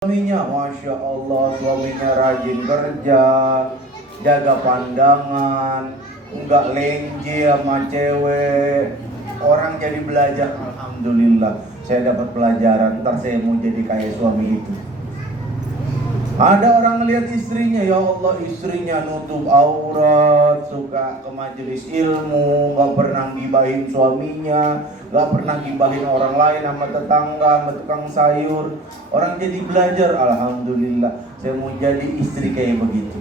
Suaminya, Masya Allah, suaminya rajin kerja, jaga pandangan, enggak lenje sama cewek. Orang jadi belajar, Alhamdulillah, saya dapat pelajaran, ntar saya mau jadi kayak suami itu. Ada orang lihat istrinya, ya Allah, istrinya nutup aurat, suka ke majelis ilmu, gak pernah gibahin suaminya, gak pernah gibahin orang lain sama tetangga, sama tukang sayur. Orang jadi belajar, Alhamdulillah, saya mau jadi istri kayak begitu.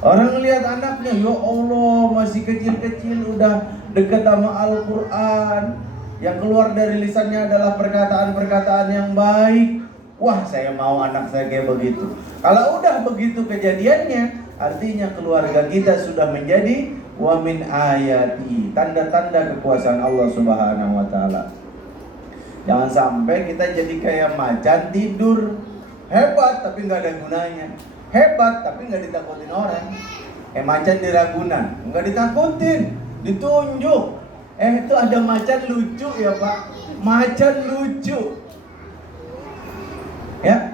Orang lihat anaknya, ya Allah, masih kecil-kecil udah dekat sama Al-Quran. Yang keluar dari lisannya adalah perkataan-perkataan yang baik. Wah, saya mau anak saya kayak begitu. Kalau udah begitu kejadiannya, artinya keluarga kita sudah menjadi wa min ayati, tanda-tanda kekuasaan Allah Subhanahu wa taala. Jangan sampai kita jadi kayak macan tidur, hebat tapi nggak ada gunanya. Hebat tapi nggak ditakutin orang. Macan di Ragunan, nggak ditakutin, ditunjuk. Itu ada macan lucu ya Pak, macan lucu. Ya.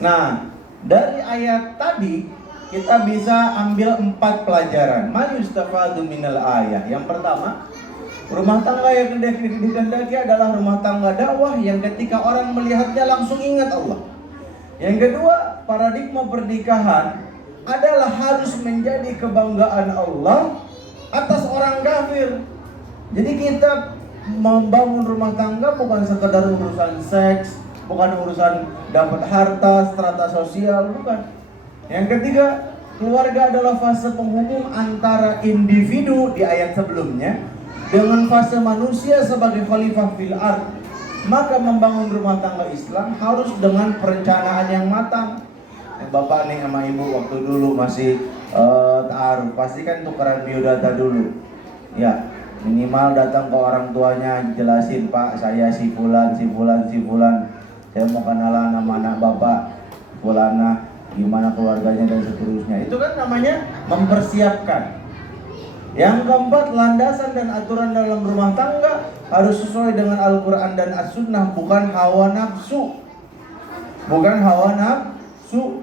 Nah, dari ayat tadi kita bisa ambil 4 pelajaran. Ma yustafadu minal ayah. Yang pertama, rumah tangga yang dikehendaki adalah rumah tangga dakwah yang ketika orang melihatnya langsung ingat Allah. Yang kedua, paradigma pernikahan adalah harus menjadi kebanggaan Allah atas orang kafir. Jadi kita membangun rumah tangga bukan sekedar urusan seks, bukan urusan dapat harta, strata sosial, bukan. Yang ketiga, keluarga adalah fase penghubung antara individu di ayat sebelumnya dengan fase manusia sebagai khalifah fil ard. Maka membangun rumah tangga Islam harus dengan perencanaan yang matang. Bapak nih sama ibu waktu dulu masih ta'aruf, pasti kan tukeran biodata dulu. Ya, minimal datang ke orang tuanya jelasin, Pak, saya si fulan. Saya mau kenalan sama anak bapak, fulana, gimana keluarganya dan seterusnya. Itu kan namanya mempersiapkan. Yang keempat, landasan dan aturan dalam rumah tangga harus sesuai dengan Al-Quran dan As-Sunnah, bukan hawa nafsu. Bukan hawa nafsu.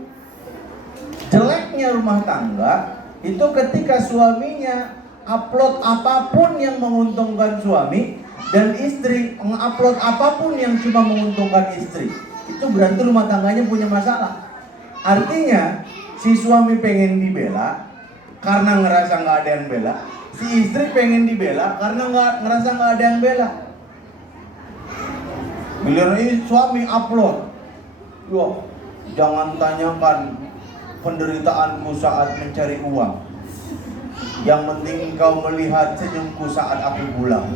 Jeleknya rumah tangga itu ketika suaminya upload apapun yang menguntungkan suami dan istri mengupload apapun yang cuma menguntungkan istri. Itu berarti rumah tangganya punya masalah. Artinya si suami pengen dibela karena ngerasa nggak ada yang bela, si istri pengen dibela karena ngerasa nggak ada yang bela. Biliran ini suami upload, loh, jangan tanyakan penderitaanku saat mencari uang. Yang penting kau melihat senyumku saat aku pulang.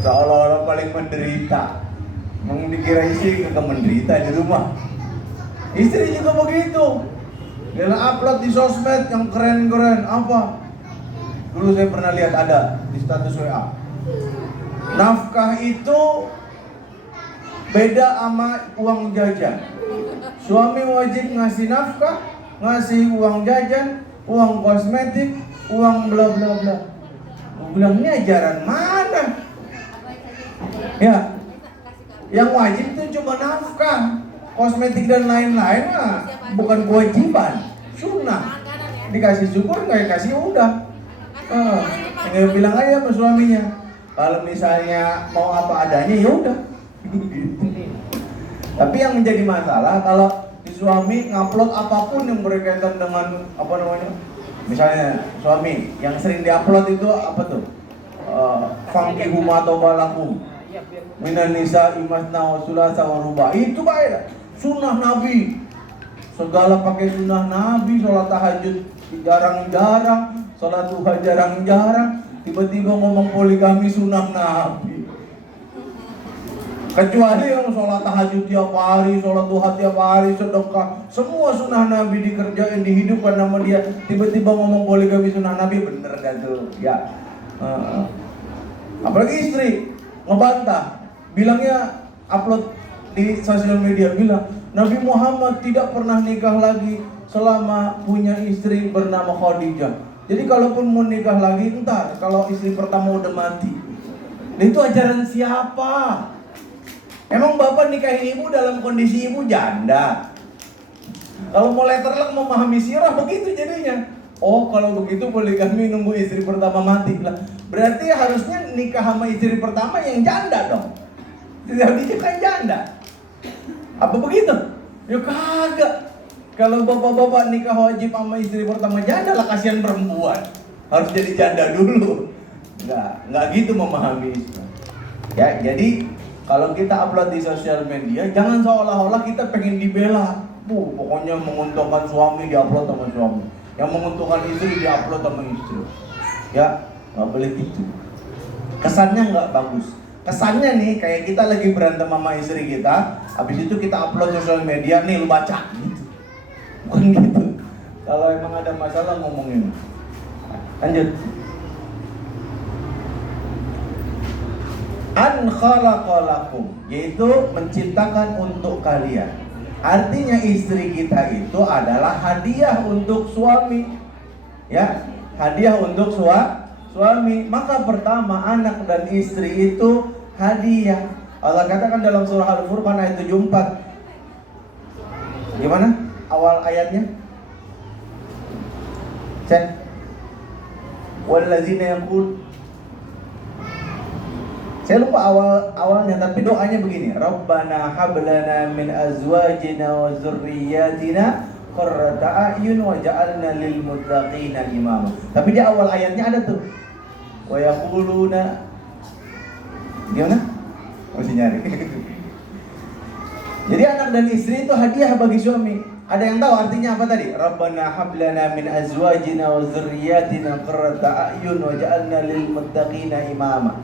Seolah-olah paling menderita. Dikira istri kagak menderita di rumah. Istri juga begitu. Dia upload di sosmed yang keren-keren. Apa? Dulu saya pernah lihat ada di status WA. Nafkah itu beda sama uang jajan. Suami wajib ngasih nafkah, ngasih uang jajan, uang kosmetik, uang bla bla bla. Gue bilang, ini ajaran mana? Ya, yang wajib itu cuma nafkah, kosmetik dan lain-lain mah bukan kewajiban, sunnah. Dikasih syukur, nggak dikasih udah. Tinggal bilang aja sama suaminya, kalau misalnya mau apa adanya ya udah. Tapi yang menjadi masalah kalau si suami ngupload apapun yang berkaitan dengan apa namanya, misalnya suami yang sering diupload itu apa tuh, fangkihu ma tobalakum minan nisa imasna wa sulasa wa ruba. Itu baik, sunnah Nabi, segala pakai sunnah Nabi. Sholat tahajud jarang-jarang, sholat duha jarang-jarang, tiba-tiba ngomong poligami sunnah Nabi. Kecuali yang sholat tahajud tiap hari, sholat duha tiap hari, sedekah, semua sunnah Nabi dikerjain, dihidupkan nama dia. Tiba-tiba ngomong poligami sunnah Nabi, bener gak tuh? Ya. Apalagi istri ngebantah, bilangnya upload di sosial media, bilang Nabi Muhammad tidak pernah nikah lagi selama punya istri bernama Khadijah. Jadi kalaupun mau nikah lagi, entar kalau istri pertama udah mati. Nah, itu ajaran siapa? Emang bapak nikahin ibu dalam kondisi ibu janda? Kalau mau letterlock memahami sirah begitu jadinya. Oh kalau begitu boleh kami nunggu istri pertama mati lah. Berarti harusnya nikah sama istri pertama yang janda dong. Jadi kan janda. Apa begitu? Ya kagak. Kalau bapak-bapak nikah wajib sama istri pertama janda lah, kasihan perempuan. Harus jadi janda dulu. Enggak gitu memahami Islam. Ya, jadi kalau kita upload di sosial media, jangan seolah-olah kita pengen dibela. Pokoknya menguntungkan suami diupload sama suami, yang menguntungkan istri diupload sama istri. Ya, nggak boleh gitu. Kesannya nggak bagus. Kesannya nih kayak kita lagi berantem sama istri kita, habis itu kita upload sosial media, nih lu baca gitu. Bukan gitu. Kalau emang ada masalah ngomongin. Lanjut. An khalaqalakum, yaitu menciptakan untuk kalian. Artinya istri kita itu adalah hadiah untuk suami. Ya, hadiah untuk suami. Maka pertama anak dan istri itu hadiah. Allah katakan dalam surah Al-Furqan ayat 74. Gimana awal ayatnya? Cek. Wallazina yaqul, saya lupa awalnya, tapi doanya begini. Rabbana hablana min azwajina wa dzurriyyatina qurrata a'yun waj'alna lil muttaqina imama. Tapi di awal ayatnya ada tuh. Wa yaquluna, gimana? Mesti nyari. Jadi anak dan istri itu hadiah bagi suami. Ada yang tahu artinya apa tadi? Rabbana hablana min azwajina wa dzurriyyatina qurrata a'yun waj'alna lil muttaqina imama.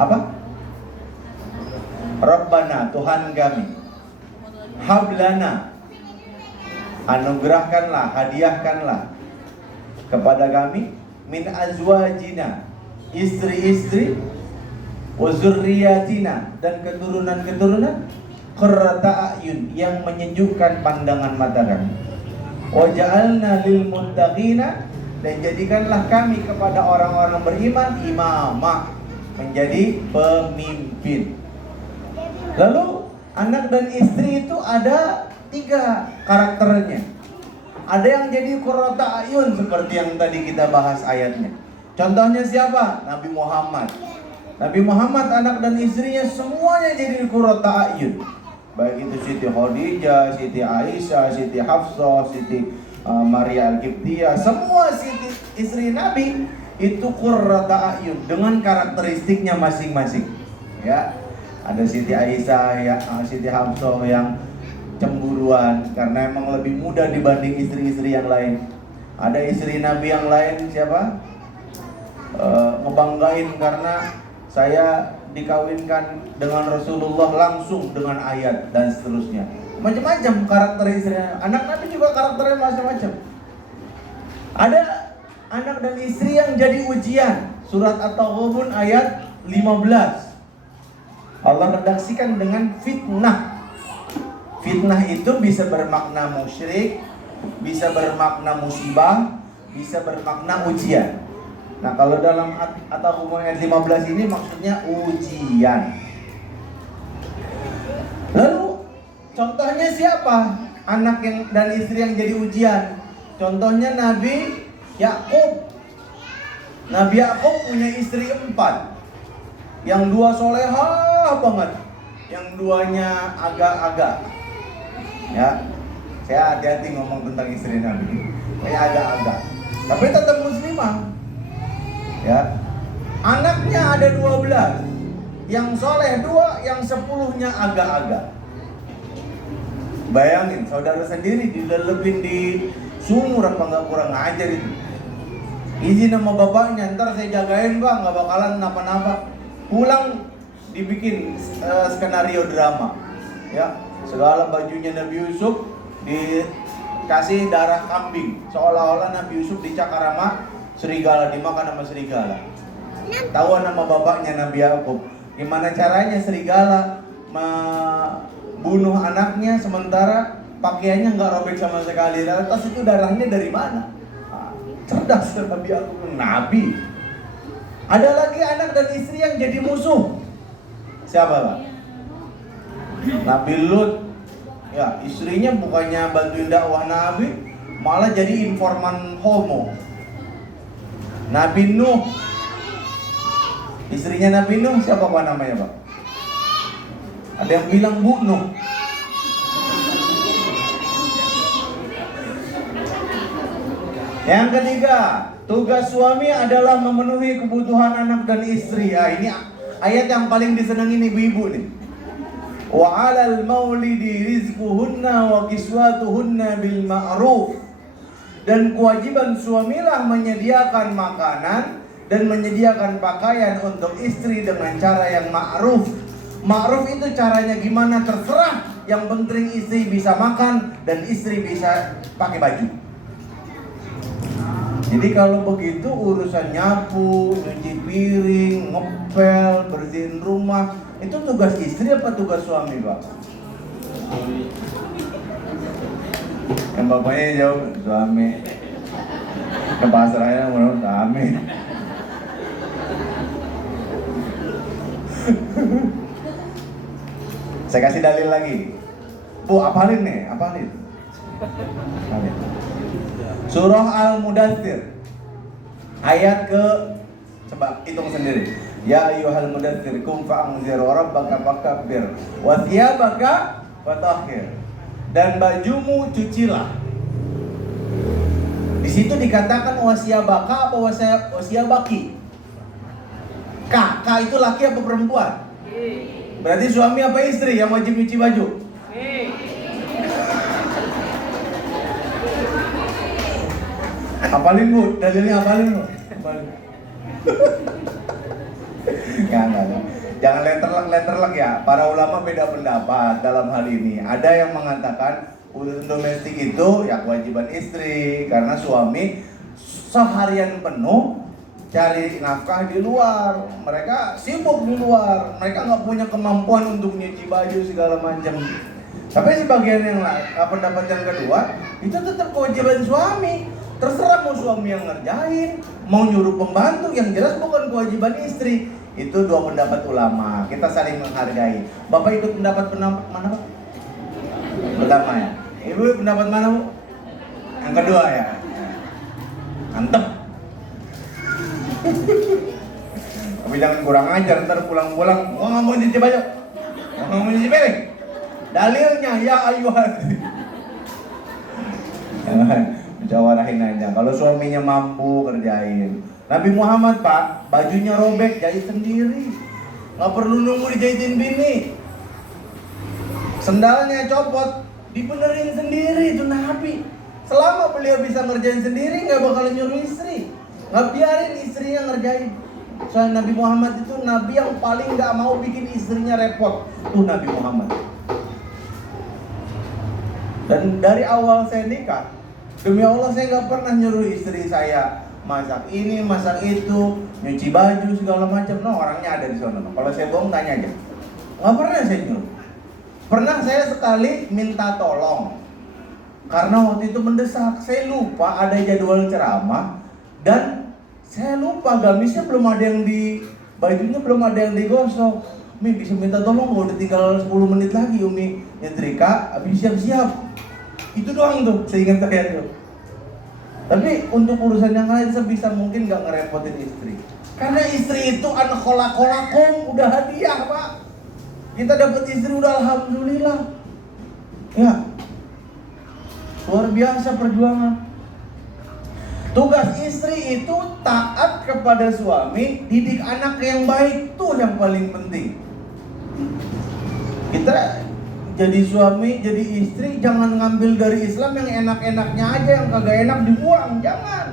Apa? Rabbana, Tuhan kami, hablana, anugerahkanlah, hadiahkanlah kepada kami, min azwajina, istri-istri, wa zurriyatina, dan keturunan-keturunan, qurrata a'yun, yang menyejukkan pandangan mata kami, wa ja'alna lil muttaqina, dan jadikanlah kami kepada orang-orang beriman imama, menjadi pemimpin. Lalu anak dan istri itu ada 3 karakternya. Ada yang jadi qurrata ayun seperti yang tadi kita bahas ayatnya. Contohnya siapa? Nabi Muhammad. Nabi Muhammad, anak dan istrinya semuanya jadi qurrata ayun. Baik itu Siti Khadijah, Siti Aisyah, Siti Hafsah, Siti Maria Al-Qibtiyah, semua Siti istri Nabi itu qurrata ayun dengan karakteristiknya masing-masing. Ya. Ada Siti Aisyah, ya, Siti Hafsah yang cemburuan karena emang lebih muda dibanding istri-istri yang lain. Ada istri Nabi yang lain siapa? Ngebanggain karena saya dikawinkan dengan Rasulullah langsung dengan ayat dan seterusnya. Macam-macam karakter istrinya. Anak Nabi juga karakternya macam-macam. Ada anak dan istri yang jadi ujian. Surat At-Taghabun ayat 15. Allah redaksikan dengan fitnah. Fitnah itu bisa bermakna musyrik, bisa bermakna musibah, bisa bermakna ujian. Nah, kalau dalam At-Taghabun ayat 15 ini maksudnya ujian. Lalu contohnya siapa? Anak yang dan istri yang jadi ujian. Contohnya Nabi Yakub. Nabi Yakub punya istri 4. Yang 2 solehah banget, yang 2-nya agak-agak. Ya, saya hati-hati ngomong tentang istri Nabi. Kayak agak-agak, tapi tetap muslimah. Ya, anaknya ada 12, yang soleh 2, yang 10-nya agak-agak. Bayangin, saudara sendiri dilelebin di sumur, apa nggak kurang ajar itu? Izin sama bapaknya, ntar saya jagain bang, nggak bakalan napa-napa. Pulang dibikin skenario drama, ya, segala bajunya Nabi Yusuf dikasih darah kambing, seolah-olah Nabi Yusuf dicakar sama serigala, dimakan sama serigala. Tahuan nama bapaknya Nabi Yakub, gimana caranya serigala membunuh anaknya sementara pakaiannya nggak robek sama sekali. Lantas itu darahnya dari mana? Cerdas Nabi Yakub, Nabi. Ada lagi anak dan istri yang jadi musuh. Siapa Pak? Nabi Lut, ya istrinya bukannya bantuin dakwah Nabi, malah jadi informan homo. Nabi Nuh, istrinya Nabi Nuh siapa pak namanya pak? Ada yang bilang Bu Nuh. Yang ketiga, tugas suami adalah memenuhi kebutuhan anak dan istri. Ya, ini ayat yang paling disenangi ibu-ibu nih. Wa 'alal maulidi rizquhunna wa kiswatuhunna bil ma'ruf. Dan kewajiban suamilah menyediakan makanan dan menyediakan pakaian untuk istri dengan cara yang ma'ruf. Ma'ruf itu caranya gimana terserah, yang penting istri bisa makan dan istri bisa pakai baju. Jadi kalau begitu urusan nyapu, nyuci piring, ngepel, bersihin rumah, itu tugas istri apa tugas suami, Pak? Yang bapaknya jawab, suami. Yang pasrahnya menurut suami. Saya kasih dalil lagi. Bu, apalin nih, apalin. Surah Al-Mudaththir ayat ke, coba hitung sendiri. Ya ayyuhal mudaththir qum fa'anzir wa rabbaka fakabbir wa thiyabaka fatahhir. Dan bajumu cucilah. Di situ dikatakan wasiyabaka apa wasiyabaki? K itu laki apa perempuan? Berarti suami apa istri yang wajib cuci baju? Apalin Bu, dalilnya apalin Bu. Enggak. Jangan letterlek ya. Para ulama beda pendapat dalam hal ini. Ada yang mengatakan urusan domestik itu ya kewajiban istri, karena suami seharian penuh cari nafkah di luar. Mereka sibuk di luar. Mereka nggak punya kemampuan untuk nyuci baju segala macam. Tapi sebagian yang lain, pendapat yang kedua, itu tetap kewajiban suami. Terserah mau suami yang ngerjain, mau nyuruh pembantu, yang jelas bukan kewajiban istri. Itu dua pendapat ulama, kita saling menghargai. Bapak ikut pendapat mana Pak? Pertama ya. Ibu pendapat mana Bu? Yang kedua ya. Mantep. Tapi jangan kurang ajar, ntar pulang-pulang gua nggak mau cuci baju, nggak mau cuci piring. Dalilnya ya ayuhan. Jawarahin aja. Kalau suaminya mampu kerjain. Nabi Muhammad Pak, bajunya robek jahit sendiri, nggak perlu nunggu dijahitin bini. Sendalnya copot, dibenerin sendiri itu Nabi. Selama beliau bisa ngerjain sendiri, nggak bakal nyuruh istri, nggak biarin istrinya ngerjain. Soalnya Nabi Muhammad itu Nabi yang paling nggak mau bikin istrinya repot. Tuh Nabi Muhammad. Dan dari awal saya nikah, demi Allah saya nggak pernah nyuruh istri saya masak ini, masak itu, nyuci baju segala macam. No, orangnya ada di sana. Kalau saya bohong tanya aja. Nggak pernah saya nyuruh. Pernah saya sekali minta tolong karena waktu itu mendesak. Saya lupa ada jadwal ceramah dan saya lupa gamisnya belum ada yang bajunya belum ada yang digosok. Umi bisa minta tolong, udah tinggal 10 menit lagi Umi nyetrika, habis siap-siap. Itu doang tuh, seingat saya tuh. Tapi untuk urusan yang lain sebisa mungkin gak ngerepotin istri. Karena istri itu anak kolak-kolakom, udah hadiah Pak. Kita dapat istri udah alhamdulillah. Ya, luar biasa perjuangan. Tugas istri itu taat kepada suami, didik anak yang baik, tuh yang paling penting. Kita jadi suami, jadi istri, jangan ngambil dari Islam yang enak-enaknya aja, yang kagak enak dibuang, jangan.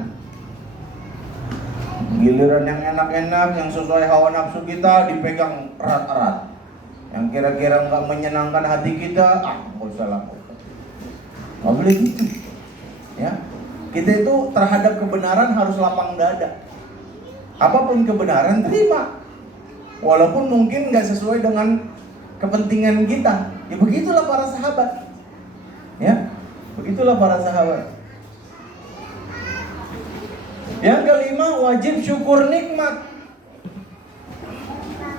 Giliran yang enak-enak, yang sesuai hawa nafsu kita dipegang erat-erat. Yang kira-kira nggak menyenangkan hati kita, nggak usah lakukan. Nggak boleh gitu, ya. Kita itu terhadap kebenaran harus lapang dada. Apapun kebenaran terima, walaupun mungkin nggak sesuai dengan kepentingan kita. Ya begitulah para sahabat. Ya, begitulah para sahabat. Yang kelima, wajib syukur nikmat.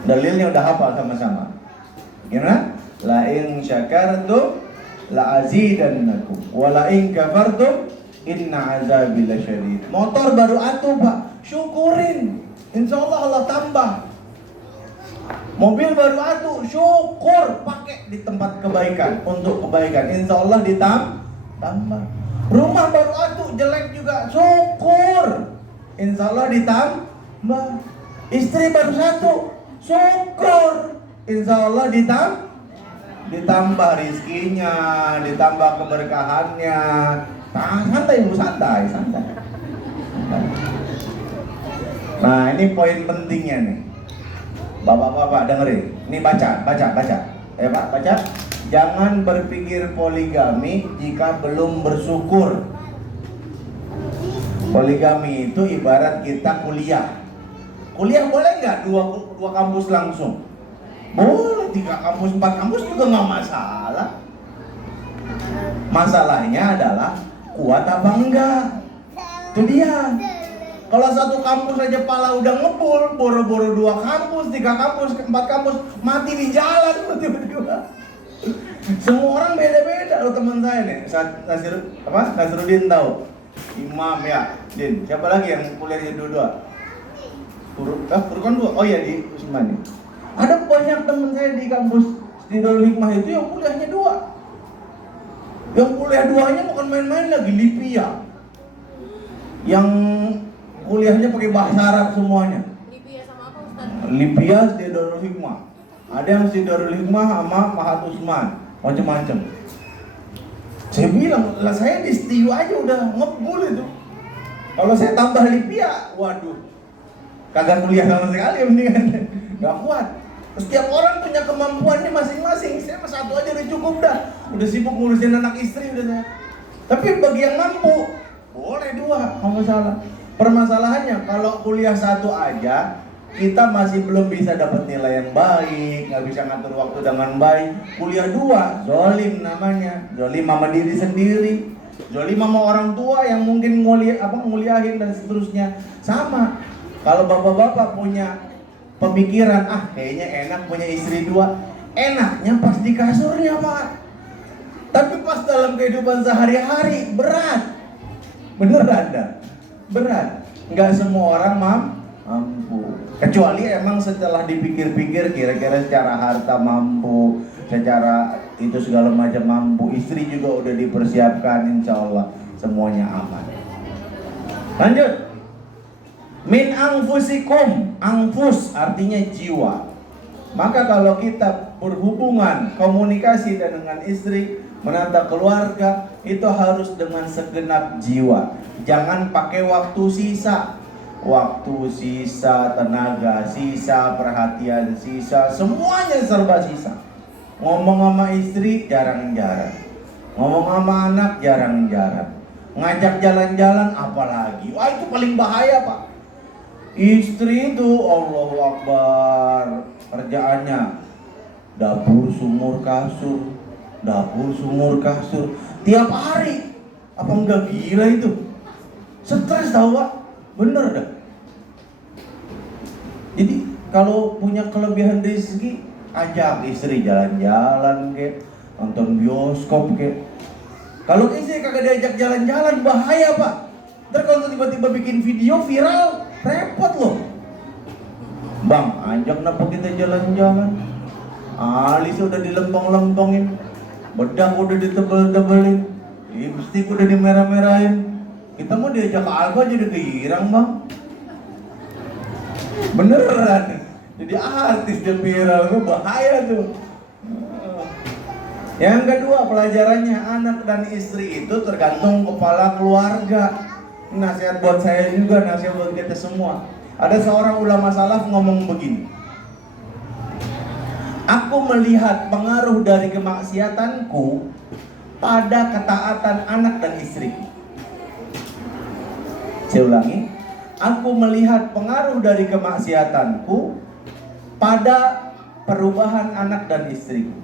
Dalilnya udah hafal sama-sama. Gimana? La in syakartum la azidannakum wa la in kafartum inna azabi lasyadid. Motor baru atuh, Pak. Syukurin. Insyaallah Allah tambah. Mobil baru atuh, syukur, pakai di tempat kebaikan, untuk kebaikan. Insyaallah ditambah. Rumah baru atuh, jelek juga, syukur. Insyaallah ditambah. Istri baru satu, syukur. Insyaallah ditambah rizkinya, ditambah keberkahannya. Santai Bu, santai. Nah, ini poin pentingnya nih. Bapak-bapak dengerin. Ini baca. Ya Pak, baca. Jangan berpikir poligami jika belum bersyukur. Poligami itu ibarat kita kuliah. Kuliah boleh nggak dua kampus langsung? Boleh, 3 kampus, 4 kampus juga nggak masalah. Masalahnya adalah kuat apa enggak. Itu dia. Kalau satu kampus aja pala udah ngebul, boro-boro 2 kampus, 3 kampus, 4 kampus, mati di jalan tiba-tiba. Semua orang beda-beda loh teman saya nih. Nasruddin tahu. Imam ya, Din. Siapa lagi yang kuliahnya dua-dua? Furqan 2. Oh iya di Usmani. Ada banyak teman saya di kampus di Darul Hikmah itu yang kuliahnya 2. Yang kuliah 2-nya bukan main-main lagi, Lipia. Yang kuliahnya pakai bahasa Arab semuanya. Lipia sama apa Ustaz? Lipia di Darul Hikmah. Ada yang di Darul Hikmah sama Mahat Usman, macam-macam. Saya bilang, lah saya di STIU aja udah ngebul itu. Kalau saya tambah Lipia, waduh, kagak kuliah sama sekali mendingan. Gak kuat. Setiap orang punya kemampuannya masing-masing. Saya satu aja udah cukup dah. Udah sibuk ngurusin anak istri udah saya. Tapi bagi yang mampu, boleh 2, nggak masalah. Permasalahannya kalau kuliah 1 aja, kita masih belum bisa dapat nilai yang baik, nggak bisa ngatur waktu dengan baik. Kuliah 2, zolim namanya. Zolim sama diri sendiri, zolim sama orang tua yang mungkin nguliahin dan seterusnya. Sama. Kalau bapak-bapak punya pemikiran, kayaknya enak punya istri 2, enaknya pas di kasurnya Pak. Tapi pas dalam kehidupan sehari-hari berat. Beneran dah, berat. Nggak semua orang mampu. Kecuali emang setelah dipikir-pikir kira-kira secara harta mampu, secara itu segala macam mampu, istri juga udah dipersiapkan, insya Allah semuanya aman. Lanjut. Min anfusikum, anfus artinya jiwa. Maka kalau kita berhubungan, komunikasi dengan istri, menata keluarga, itu harus dengan segenap jiwa. Jangan pakai waktu sisa. Waktu sisa, tenaga sisa, perhatian sisa, semuanya serba sisa. Ngomong sama istri jarang-jarang. Ngomong sama anak jarang-jarang. Ngajak jalan-jalan apalagi. Wah, itu paling bahaya, Pak. Istri itu Allahu Akbar, kerjaannya dapur sumur kasur, dapur sumur kasur tiap hari. Apa enggak gila itu? Stres tau Pak, bener dah. Jadi kalau punya kelebihan rezeki, ajak istri jalan-jalan kek, nonton bioskop kek. Kalau istri kagak diajak jalan-jalan bahaya Pak. Ntar kalau tiba-tiba bikin video viral, repot loh. Bang, ajak napa kita jalan-jalan. Alis udah dilempong-lempongin, bedak udah ditebel-tebelin, lipstik udah dimerah-merahin. Kita mau diajak ke Alfa jadi keirang Bang. Beneran. Jadi artis dia viral, itu bahaya tuh. Yang kedua pelajarannya, anak dan istri itu tergantung kepala keluarga. Nasihat buat saya juga, nasihat buat kita semua. Ada seorang ulama salaf ngomong begini. Aku melihat pengaruh dari kemaksiatanku pada ketaatan anak dan istriku. Saya ulangi. Aku melihat pengaruh dari kemaksiatanku pada perubahan anak dan istriku.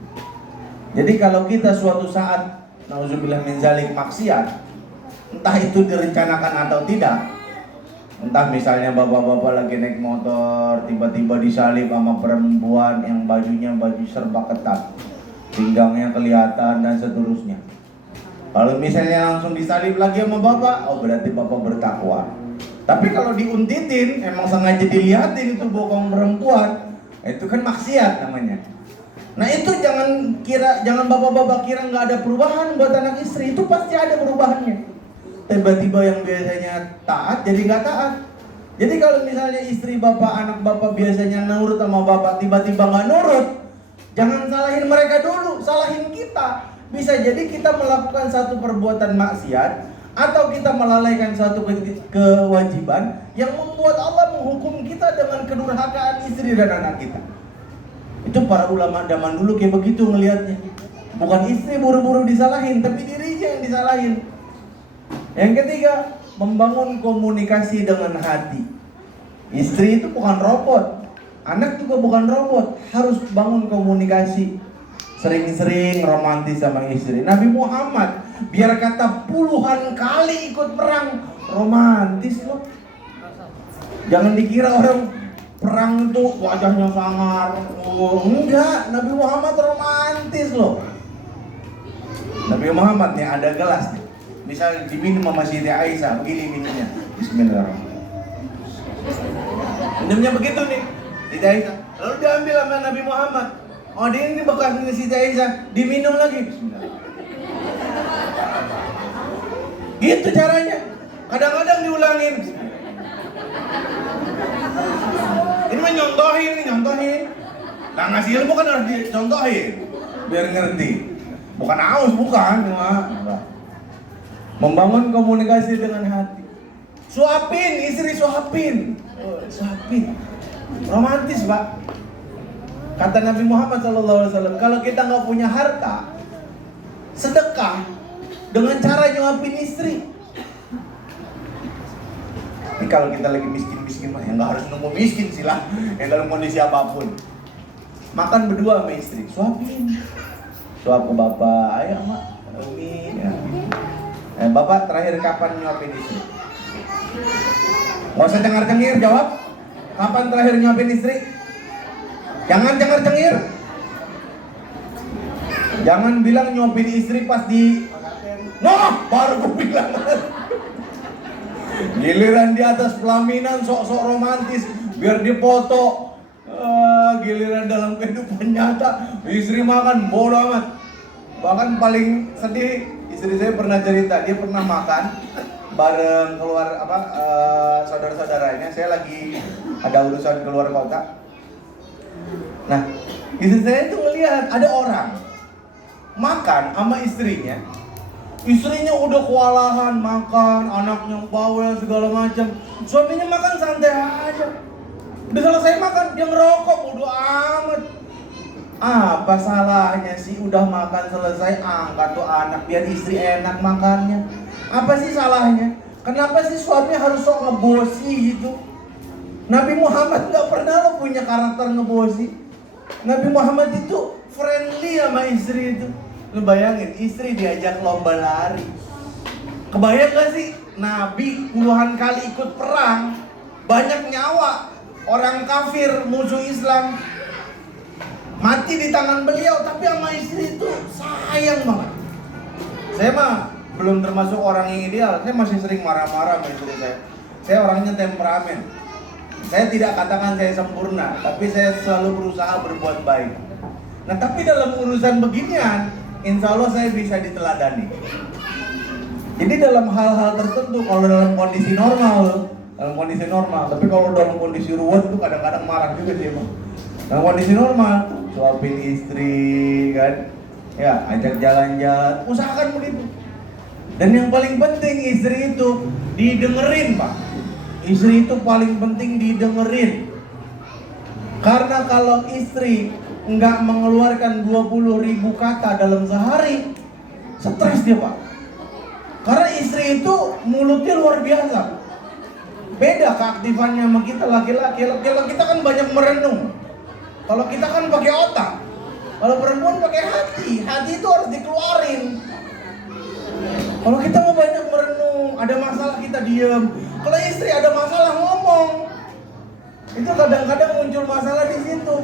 Jadi kalau kita suatu saat nauzubillah min zalik maksiat, entah itu direncanakan atau tidak, entah misalnya bapak-bapak lagi naik motor tiba-tiba disalip sama perempuan yang bajunya baju serba ketat, pinggangnya kelihatan dan seterusnya. Kalau misalnya langsung disalib lagi sama bapak, oh berarti bapak bertakwa. Tapi kalau diuntitin, emang sengaja dilihatin itu bokong perempuan, itu kan maksiat namanya. Nah itu jangan bapak-bapak kira nggak ada perubahan buat anak istri, itu pasti ada perubahannya. Tiba-tiba yang biasanya taat jadi nggak taat. Jadi kalau misalnya istri bapak, anak bapak biasanya nurut sama bapak, tiba-tiba nggak nurut, jangan salahin mereka dulu, salahin kita. Bisa jadi kita melakukan satu perbuatan maksiat, atau kita melalaikan suatu kewajiban yang membuat Allah menghukum kita dengan kedurhakaan istri dan anak kita. Itu para ulama zaman dulu kayak begitu ngelihatnya. Bukan istri buru-buru disalahin, tapi dirinya yang disalahin. Yang ketiga, membangun komunikasi dengan hati. Istri itu bukan robot, anak juga bukan robot, harus bangun komunikasi. Sering-sering romantis sama istri. Nabi Muhammad biar kata puluhan kali ikut perang, romantis loh. Jangan dikira orang perang itu wajahnya sangar. Oh, enggak, Nabi Muhammad romantis loh. Nabi Muhammad nih ada gelas nih, misal diminum sama Siti Aisyah, begini minumnya. Bismillahirrahmanirrahim. Minumnya begitu nih, Siti Aisyah. Lalu diambil sama Nabi Muhammad. Oh, ini bekas ini Siti Aisyah, diminum lagi. Gitu caranya. Kadang-kadang diulangin. Ini nyontohin. Nah, ngasih ilmu kan harus dicontohin biar ngerti. Bukan aus, bukan. Membangun komunikasi dengan hati. Suapin, istri suapin. Suapin. Romantis, Pak. Kata Nabi Muhammad SAW, kalau kita nggak punya harta, sedekah dengan cara nyuapin istri. Tapi kalau kita lagi miskin mah, ya nggak harus nunggu miskin sih lah, yang dalam kondisi apapun. Makan berdua sama istri, suapin. Suap ke bapak, ayo mak, Umi. Ya. Bapak terakhir kapan nyuapin istri? Nggak usah cengar-cengir, jawab. Kapan terakhir nyuapin istri? Jangan cengar-cengir. Jangan bilang nyuapin istri pas di baru gue bilang. Giliran di atas pelaminan sok-sok romantis biar dipoto. Giliran dalam kehidupan nyata istri makan bodo amat. Bahkan paling sedih, istri saya pernah cerita, dia pernah makan bareng keluar saudara-saudaranya. Saya lagi ada urusan keluar kota. Nah, istri saya itu ngelihat ada orang makan sama istrinya. Istrinya udah kewalahan makan, anaknya bawel segala macam. Suaminya makan santai aja. Udah selesai makan, dia ngerokok, bodo amat. Apa salahnya sih udah makan selesai, angkat tuh anak biar istri enak makannya. Apa sih salahnya? Kenapa sih suami harus sok ngebosi gitu? Nabi Muhammad gak pernah lo punya karakter ngebosi. Nabi Muhammad itu friendly sama istri itu. Lu bayangin, istri diajak lomba lari. Kebayang gak sih? Nabi puluhan kali ikut perang, banyak nyawa orang kafir musuh Islam mati di tangan beliau, tapi sama istri itu sayang banget. Saya mah belum termasuk orang yang ideal. Saya masih sering marah-marah sama istri saya. Saya orangnya temperamen. Saya tidak katakan saya sempurna, tapi saya selalu berusaha berbuat baik. Nah, tapi dalam urusan beginian, insya Allah saya bisa diteladani. Jadi dalam hal-hal tertentu, kalau dalam kondisi normal, tapi kalau dalam kondisi ruwet tuh kadang-kadang marah juga dia mah. Dalam kondisi normal, suapin istri kan, ya ajak jalan-jalan, usahakan begitu. Dan yang paling penting istri itu didengerin, Pak. Istri itu paling penting didengerin. Karena kalau istri nggak mengeluarkan 20.000 kata dalam sehari, stres dia, Pak. Karena istri itu mulutnya luar biasa. Beda keaktifannya sama kita laki-laki. Kalau kita kan banyak merenung. Kalau kita kan pakai otak. Kalau perempuan pakai hati. Hati itu harus dikeluarin. Kalau kita mau banyak merenung, ada masalah kita diam. Kalau istri ada masalah ngomong. Itu kadang-kadang muncul masalah di situ.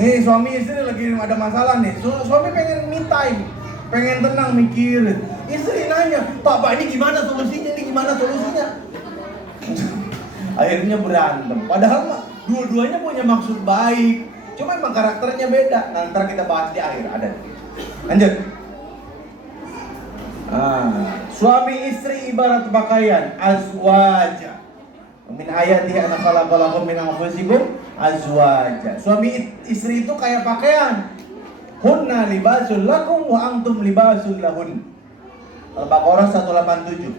Nih suami istri lagi ada masalah nih. Suami pengen me time, pengen tenang mikirin. Istri nanya, Pak ini gimana solusinya? Ini gimana solusinya? Akhirnya berantem. Padahal mah dua-duanya punya maksud baik. Cuma emang karakternya beda. Nah, ntar kita bahas di akhir ada. Lanjut. Suami istri ibarat pakaian, azwaja. Min ayatihi an khalaqalakum min anfusikum azwaja. Suami istri itu kayak pakaian. Hunna libasul lakum wa antum libasul lahun. Al-Baqarah 187.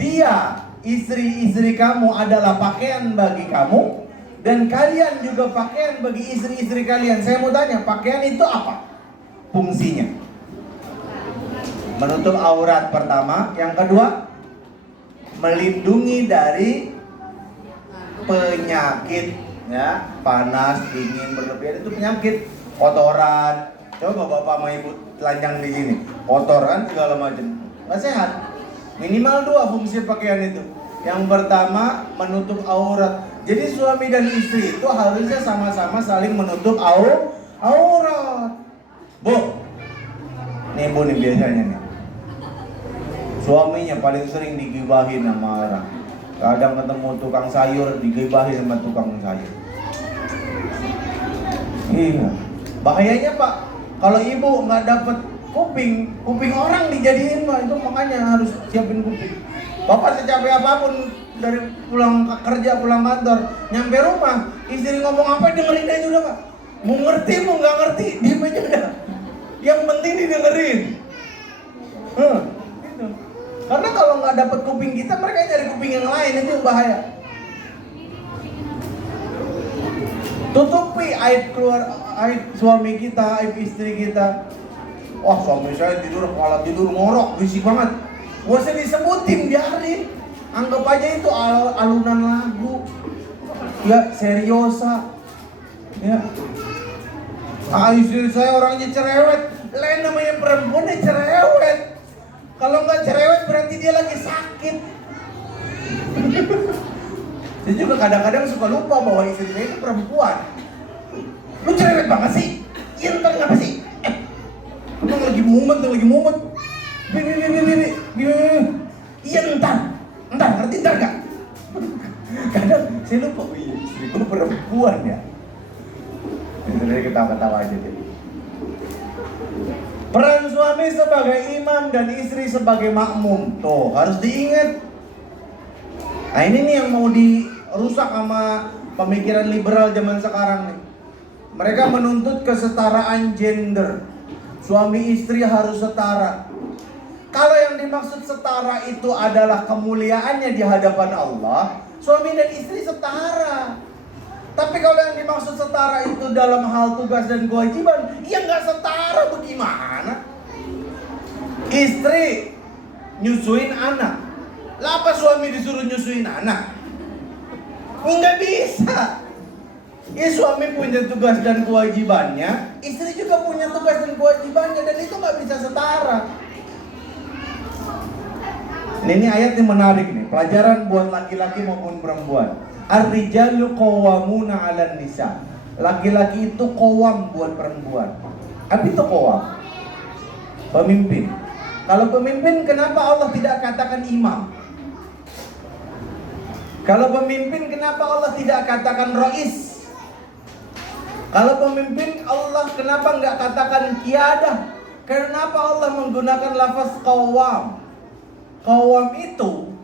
Dia, istri-istri kamu adalah pakaian bagi kamu, dan kalian juga pakaian bagi istri-istri kalian. Saya mau tanya, pakaian itu apa fungsinya? Menutup aurat pertama. Yang kedua, melindungi dari penyakit, ya, panas, dingin, berlebihan itu penyakit, kotoran. Coba bapak sama ibu telanjang di sini, kotoran segala macam, nggak sehat. Minimal 2 fungsi pakaian itu. Yang pertama, menutup aurat. Jadi suami dan istri itu harusnya sama-sama saling menutup aurat. Bu, nih bu nih biasanya nih, suaminya paling sering digibahin sama orang. Kadang ketemu tukang sayur, digibahin sama tukang sayur. Iya, bahayanya Pak, kalau ibu nggak dapet kuping orang dijadiin Pak, itu makanya harus siapin kuping. Bapak secapek apapun dari pulang kerja, pulang kantor, nyampe rumah, istri ngomong apa dengerin aja udah Pak. Mau ngerti, mau nggak ngerti, diem aja udah. Yang penting didengerin. Gitu. Karena kalau nggak dapet kuping kita, mereka cari kuping yang lain, itu yang bahaya. Tutupi aib suami kita, aib istri kita. Wah, suami saya tidur, kepala tidur ngorok, berisik banget. Gak usah disebutin, biarin. Anggap aja itu alunan lagu. Ya, seriosa. Ya. Istri saya orangnya cerewet. Lain namanya perempuan ya cerewet. Kalau nggak cerewet berarti dia lagi sakit. Saya juga kadang-kadang suka lupa bahwa istri saya itu perempuan. Lu cerewet banget sih? Iya ntar ngapa sih? Lu lagi mumet. Iya ntar ngerti ntar gak? Kadang saya lupa, oh iya istri gue perempuan ya. Jadi ketawa-ketawa aja deh. Peran suami sebagai imam dan istri sebagai makmum, tuh harus diingat. Nah ini nih yang mau dirusak sama pemikiran liberal zaman sekarang nih. Mereka menuntut kesetaraan gender. Suami istri harus setara. Kalau yang dimaksud setara itu adalah kemuliaannya di hadapan Allah, suami dan istri setara. Tapi kalau yang dimaksud setara itu dalam hal tugas dan kewajiban, ya nggak setara, bagaimana? Istri nyusuin anak, lah apa suami disuruh nyusuin anak? Nggak bisa. Ya suami punya tugas dan kewajibannya, istri juga punya tugas dan kewajibannya, dan itu nggak bisa setara. Ini ayat yang menarik nih, pelajaran buat laki-laki maupun perempuan. Ar-rijalu qawwamuna 'alan nisa. Laki-laki itu qawwam buat perempuan. Apa itu qawwam? Pemimpin. Kalau pemimpin, kenapa Allah tidak katakan imam? Kalau pemimpin, kenapa Allah tidak katakan rais? Kalau pemimpin, Allah kenapa nggak katakan qiyadah? Kenapa Allah menggunakan lafaz qawwam? Qawwam itu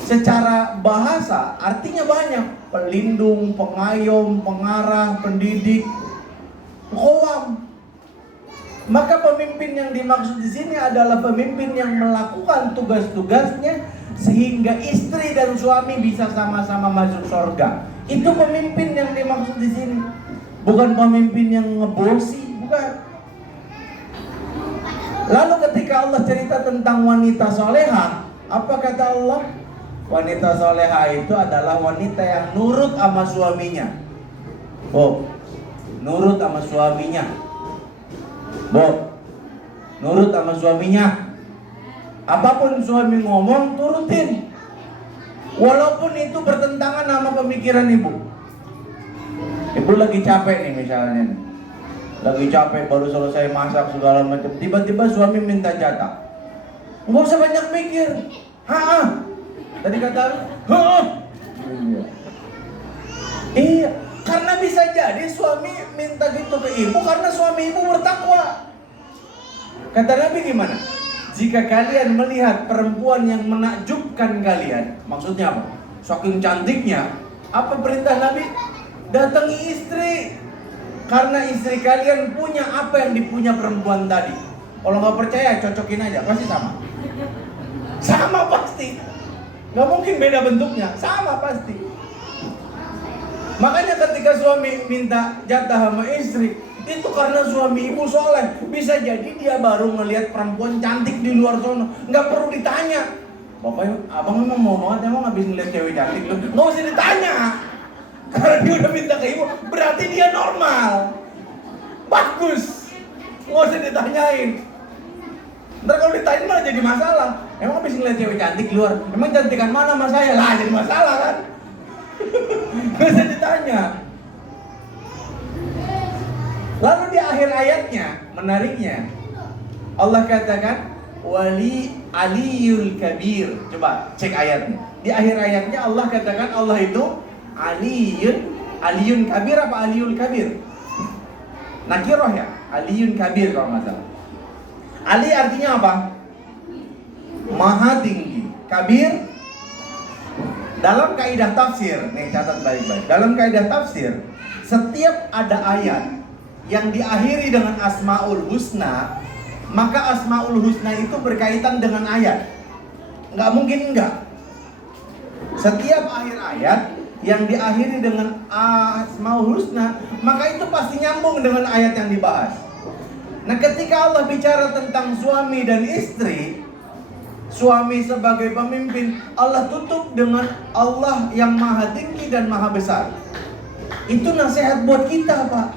secara bahasa artinya banyak. Pelindung, pengayom, pengarah, pendidik. Qawwam. Maka pemimpin yang dimaksud di sini adalah pemimpin yang melakukan tugas-tugasnya sehingga istri dan suami bisa sama-sama masuk surga. Itu pemimpin yang dimaksud di sini. Bukan pemimpin yang ngebosi, bukan. Lalu ketika Allah cerita tentang wanita soleha, apa kata Allah? Wanita soleha itu adalah wanita yang nurut sama suaminya. Oh, nurut sama suaminya. Nurut sama suaminya. Apapun suami ngomong, turutin. Walaupun itu bertentangan sama pemikiran ibu. Ibu lagi capek nih misalnya nih. Lagi capek baru selesai masak segala macam, tiba-tiba suami minta jatah. Nggak usah banyak mikir. Tadi kata iya, karena bisa jadi suami minta gitu ke ibu karena suami ibu bertakwa. Kata Nabi gimana? Jika kalian melihat perempuan yang menakjubkan kalian, maksudnya apa? Saking cantiknya, apa perintah Nabi? Datangi istri. Karena istri kalian punya apa yang dipunya perempuan tadi. Kalau nggak percaya, cocokin aja, pasti sama. Sama pasti. Nggak mungkin beda bentuknya, sama pasti. Makanya ketika suami minta jatah sama istri, itu karena suami ibu soleh. Bisa jadi dia baru melihat perempuan cantik di luar sana, nggak perlu ditanya. Bapak, abang emang mau banget, emang habis ngeliat cewek cantik tuh, nggak usah ditanya. Karena dia udah minta ke ibu, berarti dia normal, bagus, nggak usah ditanyain. Ntar kalau ditanyain malah jadi masalah. Emang habis ngeliat cewek cantik di luar, emang cantikan mana sama saya? Lah jadi masalah kan. Nggak usah ditanya. Lalu di akhir ayatnya, menariknya, Allah katakan wali aliyul kabir. Coba cek ayatnya. Di akhir ayatnya Allah katakan Allah itu aliyun kabir apa aliyul kabir? Nakiroh ya, aliyun kabir kalau nggak salah. Ali artinya apa? Maha tinggi. Kabir dalam kaidah tafsir, nih catat baik-baik. Dalam kaidah tafsir, setiap ada ayat yang diakhiri dengan Asmaul Husna, maka Asmaul Husna itu berkaitan dengan ayat. Nggak mungkin enggak. Setiap akhir ayat yang diakhiri dengan Asmaul Husna, maka itu pasti nyambung dengan ayat yang dibahas. Nah, ketika Allah bicara tentang suami dan istri, suami sebagai pemimpin, Allah tutup dengan Allah yang maha tinggi dan maha besar. Itu nasihat buat kita, Pak,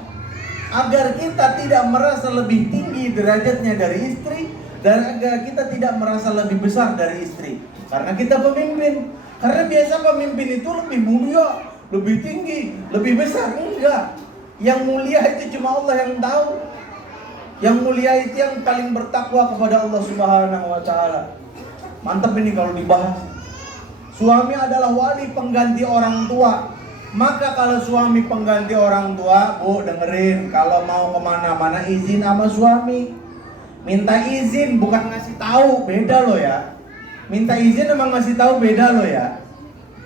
agar kita tidak merasa lebih tinggi derajatnya dari istri, dan agar kita tidak merasa lebih besar dari istri. Karena kita pemimpin. Karena biasa pemimpin itu lebih mulia, lebih tinggi, lebih besar. Enggak. Yang mulia itu cuma Allah yang tahu. Yang mulia itu yang paling bertakwa kepada Allah Subhanahu wa ta'ala. Mantap ini kalau dibahas. Suami adalah wali pengganti orang tua. Maka kalau suami pengganti orang tua, Bu dengerin, kalau mau kemana-mana izin sama suami. Minta izin bukan ngasih tahu, beda loh ya. Minta izin emang ngasih tahu beda loh ya.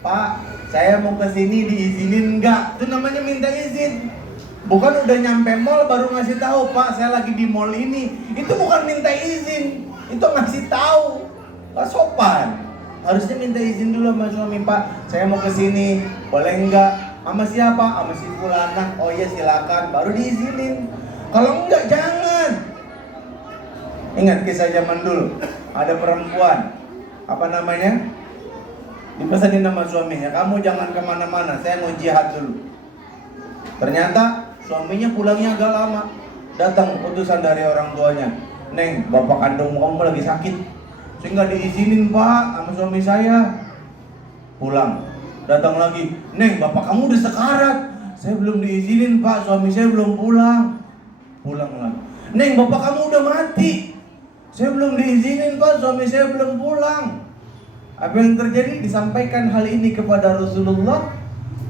Pak, saya mau kesini diizinin enggak? Itu namanya minta izin. Bukan udah nyampe mall baru ngasih tahu, Pak saya lagi di mall ini. Itu bukan minta izin, itu ngasih tahu. Gak sopan. Harusnya minta izin dulu sama suami, Pak saya mau kesini, boleh enggak? Sama siapa? Sama si fulana. Oh iya silakan, baru diizinin. Kalau enggak jangan. Ingat kisah zaman dulu, ada perempuan, apa namanya, dipesanin sama suaminya, kamu jangan kemana-mana, saya mau jihad dulu. Ternyata suaminya pulangnya agak lama. Datang utusan dari orang tuanya, Neng, bapak kandung kamu lagi sakit, saya nggak diizinin Pak sama suami saya. Pulang, datang lagi, Neng, bapak kamu udah sekarat, saya belum diizinin Pak, suami saya belum pulang. Pulang lagi, Neng, bapak kamu udah mati, saya belum diizinin Pak, suami saya belum pulang. Apa yang terjadi? Disampaikan hal ini kepada Rasulullah,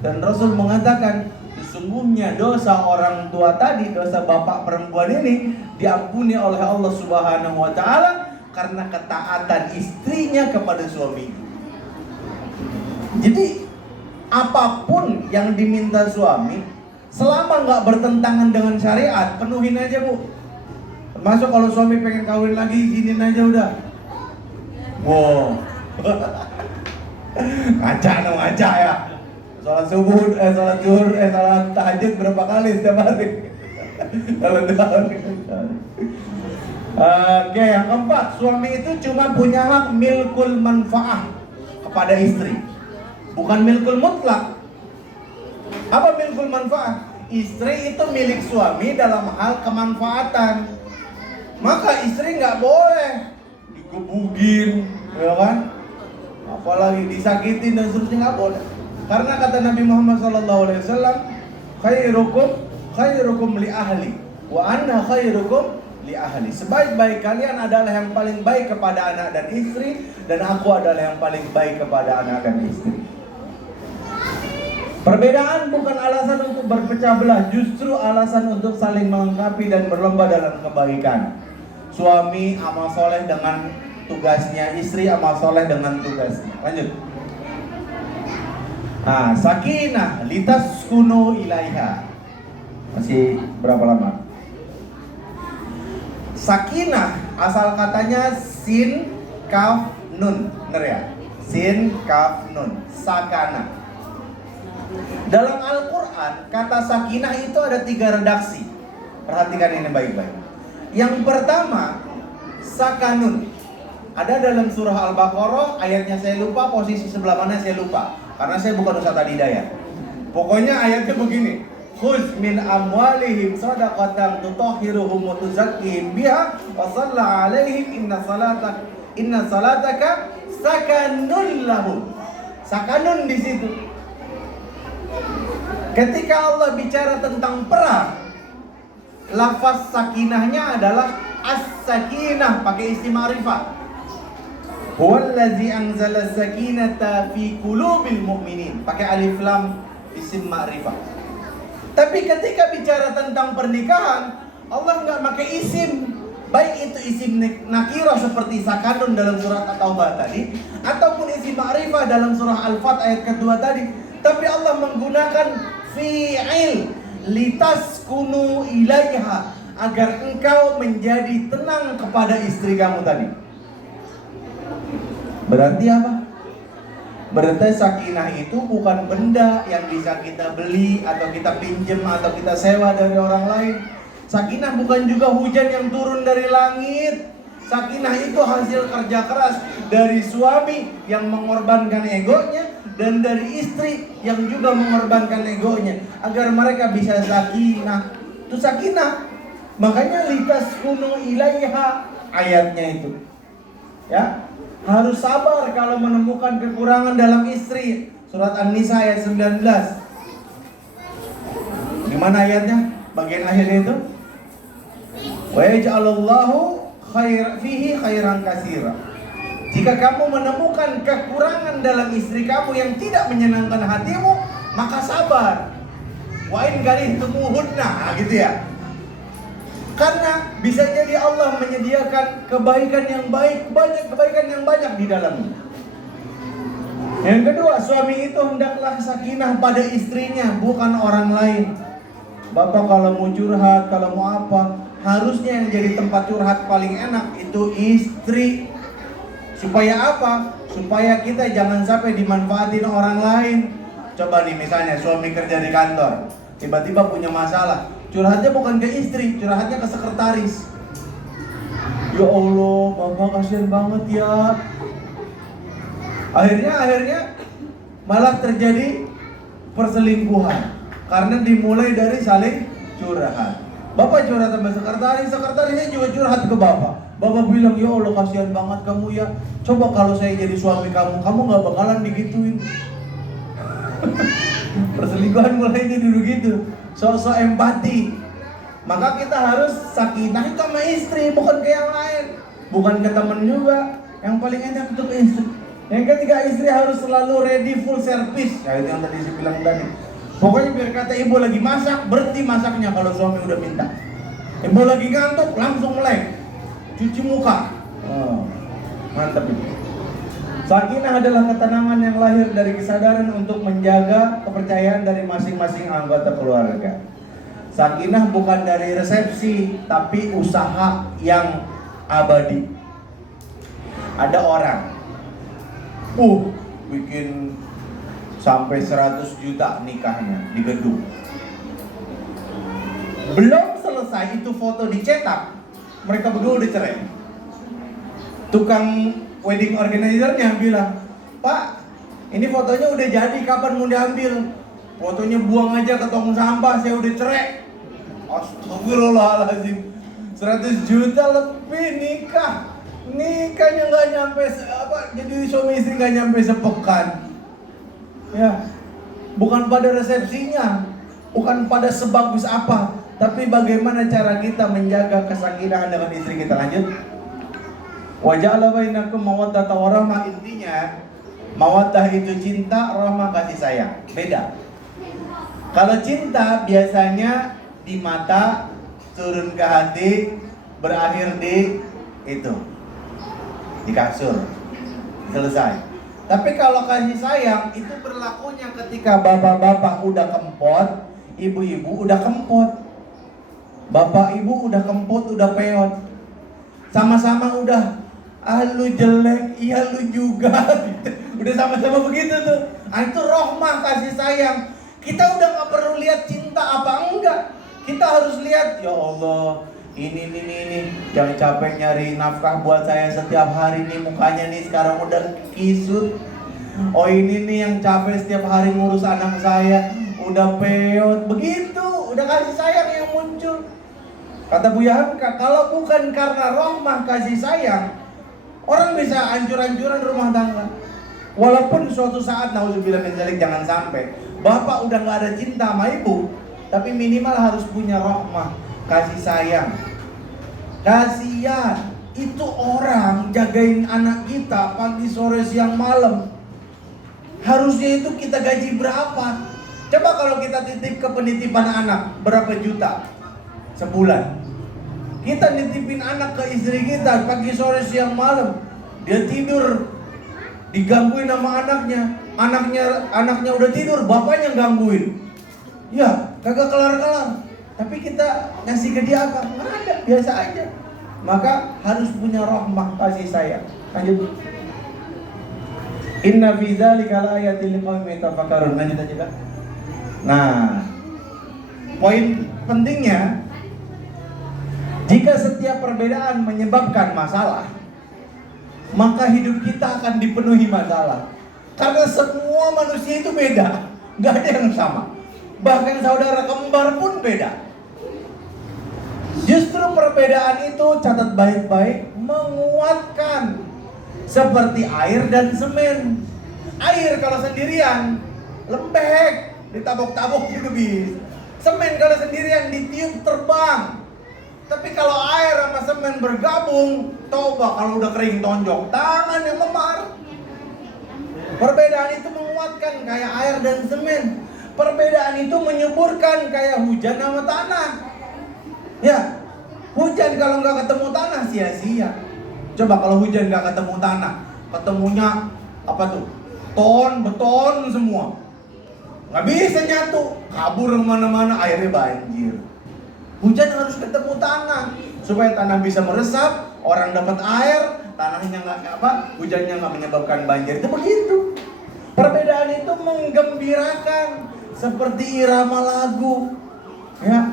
dan Rasul mengatakan sesungguhnya dosa orang tua tadi, dosa bapak perempuan ini diampuni oleh Allah Subhanahu wa ta'ala karena ketaatan istrinya kepada suami. Jadi apapun yang diminta suami, selama nggak bertentangan dengan syariat, penuhin aja Bu. Termasuk kalau suami pengen kawin lagi, izinin aja udah. Wow. Ngaca ya. Salat subuh, salat zuhur, salat tahajud berapa kali setiap hari? Kalau Oke, yang keempat, suami itu cuma punya hak milkul manfaah kepada istri, bukan milkul mutlak. Apa milkul manfaah? Istri itu milik suami dalam hal kemanfaatan. Maka istri nggak boleh digebugin, ya kan? Apalagi disakitin dan seterusnya, nggak boleh. Karena kata Nabi Muhammad SAW, khairukum li ahli wa ana khairukum li ahli. Sebaik-baik kalian adalah yang paling baik kepada anak dan istri, dan aku adalah yang paling baik kepada anak dan istri. Perbedaan bukan alasan untuk berpecah belah, justru alasan untuk saling melengkapi dan berlomba dalam kebaikan. Suami amal soleh dengan tugasnya, istri amal soleh dengan tugasnya. Lanjut. Nah, sakinah litaskunu ilaiha. Masih berapa lama? Sakinah asal katanya sin kaf nun, bener ya? Sin kaf nun, sakana. Dalam Al-Quran, kata sakinah itu ada 3 redaksi. Perhatikan ini baik-baik. Yang pertama, sakanun. Ada dalam surah Al-Baqarah, ayatnya saya lupa, posisi sebelah mana saya lupa, karena saya bukan ustaz hidayah. Pokoknya ayatnya begini. Khuz min amwalihim sadaqatan tutahhiruhum wa tuzakkihim biha wa shalla 'alaihim inna salataka sakanun lahum. Sakanun di situ. Ketika Allah bicara tentang perang, lafaz sakinahnya adalah as-sakinah, pakai isim ma'rifah. Huwallazi anzala sakinata fi qulubil mu'minin, pakai alif lam isim ma'rifah. Tapi ketika bicara tentang pernikahan, Allah nggak pakai isim, baik itu isim nakirah seperti sakanun dalam surat At-Taubah tadi, ataupun isim ma'rifah dalam surah Al-Fat ayat kedua tadi. Tapi Allah menggunakan fi'il litaskunu ilaiha, agar engkau menjadi tenang kepada istri kamu tadi. Berarti apa? Berarti sakinah itu bukan benda yang bisa kita beli atau kita pinjam atau kita sewa dari orang lain. Sakinah bukan juga hujan yang turun dari langit. Sakinah itu hasil kerja keras dari suami yang mengorbankan egonya dan dari istri yang juga mengorbankan egonya agar mereka bisa sakinah. Itu sakinah. Makanya litaskunu ilaiha ayatnya itu. Ya, harus sabar kalau menemukan kekurangan dalam istri. Surat An-Nisa ayat 19. Gimana ayatnya? Bagian akhirnya itu. Wa yaj'alullahu fihi khairan katsira. Jika kamu menemukan kekurangan dalam istri kamu yang tidak menyenangkan hatimu, maka sabar. Wa in karihtumuhunna, gitu ya. Karena bisa jadi Allah menyediakan kebaikan yang baik, banyak kebaikan yang banyak di dalamnya. Yang kedua, suami itu hendaklah sakinah pada istrinya, bukan orang lain. Bapak kalau mau curhat, kalau mau apa, harusnya yang jadi tempat curhat paling enak itu istri. Supaya apa? Supaya kita jangan sampai dimanfaatin orang lain. Coba nih misalnya suami kerja di kantor, tiba-tiba punya masalah, curhatnya bukan ke istri, curhatnya ke sekretaris. Ya Allah, Bapak kasihan banget ya. Akhirnya malah terjadi perselingkuhan karena dimulai dari saling curhat. Bapak curhat sama sekretaris, sekretarisnya juga curhat ke Bapak. Bapak bilang, ya Allah kasihan banget kamu ya. Coba kalau saya jadi suami kamu, kamu gak bakalan digituin. Perselingkuhan mulai jadi begitu. Sok-sok empati. Maka kita harus sakinah itu sama istri, bukan ke yang lain, bukan ke teman juga. Yang paling enak itu ke istri. Yang ketiga, istri harus selalu ready full service. Ya itu yang tadi saya bilang tadi. Pokoknya biar kata ibu lagi masak, berhenti masaknya kalau suami udah minta. Ibu lagi ngantuk, langsung melek, cuci muka. Oh, mantap itu. Sakinah adalah ketenangan yang lahir dari kesadaran untuk menjaga kepercayaan dari masing-masing anggota keluarga. Sakinah bukan dari resepsi, tapi usaha yang abadi. Ada orang bikin sampai 100 juta nikahnya di gedung. Belum selesai itu foto dicetak, mereka berdua udah cerai. Tukang wedding organizer-nya bilang, Pak, ini fotonya udah jadi, kapan mau diambil? Fotonya buang aja ke tong sampah, saya udah cerai. Astagfirullahaladzim, 100 juta lebih nikah. Nikahnya gak nyampe jadi suami istri gak nyampe sepekan. Ya, bukan pada resepsinya, bukan pada sebagus apa, tapi bagaimana cara kita menjaga kesakinaan dengan istri kita. Lanjut. Wa ja'ala bainakum mawaddata wa rahmah. Intinya mawaddah itu cinta, rahmah kasih sayang. Beda. Kalau cinta biasanya di mata, turun ke hati, berakhir di itu, di kasur, selesai. Tapi kalau kasih sayang itu berlakunya ketika bapak-bapak udah kempot, ibu-ibu udah kempot. Bapak ibu udah kempot, udah peot. Sama-sama udah, lu jelek, iya lu juga. Udah sama-sama begitu tuh. Itu rahmah kasih sayang. Kita udah gak perlu lihat cinta apa enggak. Kita harus lihat, ya Allah, ini jangan capek nyari nafkah buat saya setiap hari nih, mukanya nih sekarang udah kisut. Oh ini nih yang capek setiap hari ngurus anak saya, udah peot. Begitu, udah kasih sayang yang muncul. Kata Buya Hamka, kalau bukan karena rahmah kasih sayang, orang bisa hancur-hancuran rumah tangga. Walaupun suatu saat, nauzubillah min dzalik, jangan sampai bapak udah gak ada cinta sama ibu, tapi minimal harus punya rahmah kasih sayang. Kasihan itu orang jagain anak kita pagi, sore, siang, malam. Harusnya itu kita gaji berapa? Coba kalau kita titip ke penitipan anak, berapa juta sebulan? Kita nitipin anak ke istri kita pagi, sore, siang, malam. Dia tidur, digangguin sama anaknya. Anaknya udah tidur, bapaknya gangguin. Ya, kagak kelar-kelar. Tapi kita ngasih ke dia apa? Nggak ada, biasa aja. Maka harus punya rahmah kasih sayang. Lanjut. Inna fi dzalika laayatil liqaumin yatafakkarun. Lanjut aja kan. Nah, poin pentingnya, jika setiap perbedaan menyebabkan masalah, maka hidup kita akan dipenuhi masalah. Karena semua manusia itu beda, nggak ada yang sama. Bahkan saudara kembar pun beda. Justru perbedaan itu, catat baik-baik, menguatkan. Seperti air dan semen. Air kalau sendirian lembek, ditabok-tabok juga bisa. Semen kalau sendirian ditiup terbang. Tapi kalau air sama semen bergabung, coba kalau udah kering tonjok, tangan yang memar. Perbedaan itu menguatkan kayak air dan semen. Perbedaan itu menyuburkan kayak hujan sama tanah. Ya, hujan kalau nggak ketemu tanah sia-sia. Coba kalau hujan nggak ketemu tanah, ketemunya apa tuh? Beton semua. Nggak bisa nyatu, kabur kemana-mana, airnya banjir. Hujan harus ketemu tanah supaya tanah bisa meresap, orang dapat air, tanahnya hujannya nggak menyebabkan banjir. Itu begitu. Perbedaan itu menggembirakan seperti irama lagu, ya,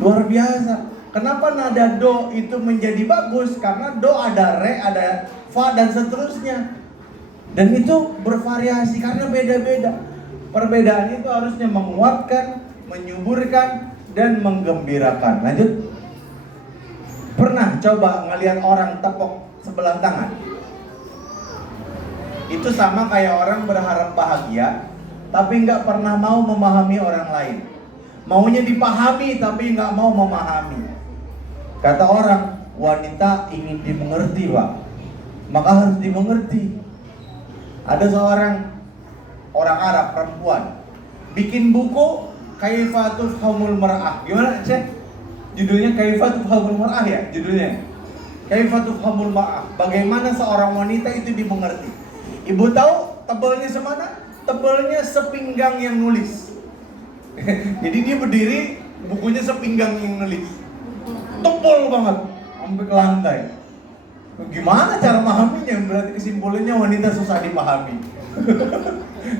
luar biasa. Kenapa nada do itu menjadi bagus? Karena do ada re, ada fa dan seterusnya. Dan itu bervariasi karena beda-beda. Perbedaan itu harusnya menguatkan, menyuburkan, dan menggembirakan. Lanjut. Pernah coba ngelihat orang tepok sebelah tangan? Itu sama kayak orang berharap bahagia, tapi nggak pernah mau memahami orang lain. Maunya dipahami, tapi nggak mau memahami. Kata orang, wanita ingin dimengerti, Pak. Maka harus dimengerti. Ada seorang orang Arab, perempuan, bikin buku Kaifa Tufhamul Mar'ah. Gimana, Cek? Judulnya Kaifa Tufhamul Mar'ah ya, judulnya. Kaifa Tufhamul Mar'ah. Bagaimana seorang wanita itu dimengerti. Ibu tahu tebalnya semana? Tebalnya sepinggang yang nulis. Jadi dia berdiri, bukunya sepinggang yang nulis. Tebal banget, sampai ke lantai. Gimana cara memahaminya? Berarti kesimpulannya wanita susah dipahami.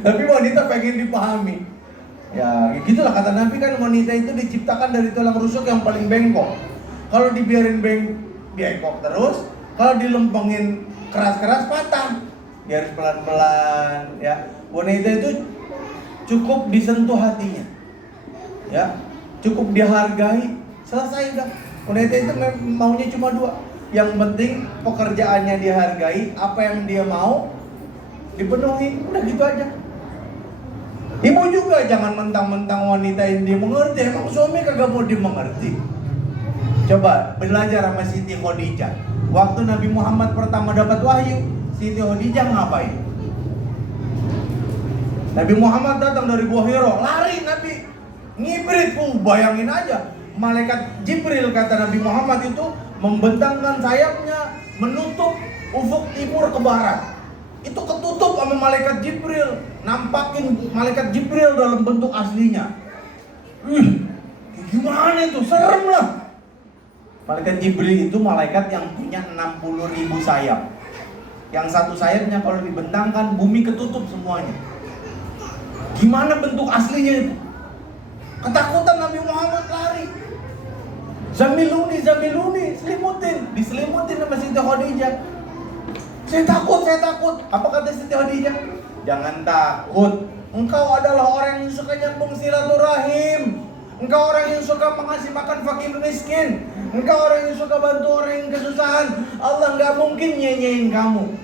Tapi wanita pengen dipahami. Ya, gitulah kata Nabi kan, wanita itu diciptakan dari tulang rusuk yang paling bengkok. Kalau dibiarin bengkok terus, kalau dilempengin keras-keras patah. Dia harus pelan-pelan, ya. Wanita itu cukup disentuh hatinya, ya, cukup dihargai, selesai udah. Wanita itu maunya cuma dua. Yang penting pekerjaannya dihargai, apa yang dia mau dipenuhi, udah gitu aja. Ibu juga jangan mentang-mentang wanita ini mengerti, emang suami kagak mau dimengerti. Coba belajar sama Siti Khadijah. Waktu Nabi Muhammad pertama dapat wahyu, Siti Khadijah ngapain? Nabi Muhammad datang dari Gua Hira, lari Nabi, ngibrit. Bayangin aja, malaikat Jibril kata Nabi Muhammad itu membentangkan sayapnya menutup ufuk timur ke barat. Itu ketutup sama malaikat Jibril, nampakin malaikat Jibril dalam bentuk aslinya. Gimana itu? Serem lah. Malaikat Jibril itu malaikat yang punya 60.000 sayap. Yang satu sayapnya kalau dibentangkan bumi ketutup semuanya. Gimana bentuk aslinya itu? Ketakutan Nabi Muhammad lari. Zamiluni, diselimutin sama Siti Khadijah. Saya takut. Apa kata Siti Khadijah? Jangan takut. Engkau adalah orang yang suka nyambung silaturahim. Engkau orang yang suka mengasih makan fakir miskin. Engkau orang yang suka bantu orang yang kesusahan. Allah nggak mungkin nyenyain kamu.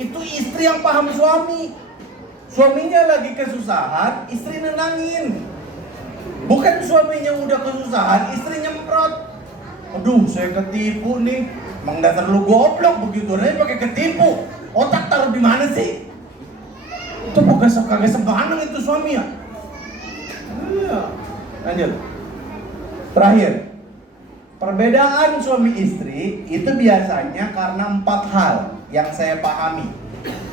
Itu istri yang paham suami. Suaminya lagi kesusahan, istri nenangin. Bukan suaminya udah kesusahan, istri nyemprot. Aduh, saya ketipu nih. Emang dasar lu goblok begitu aja pakai ketipu. Otak taruh di mana sih? Itu bukan kagak sembarangan itu suami ya. Iya. Lanjut. Terakhir. Perbedaan suami istri itu biasanya karena 4 hal yang saya pahami.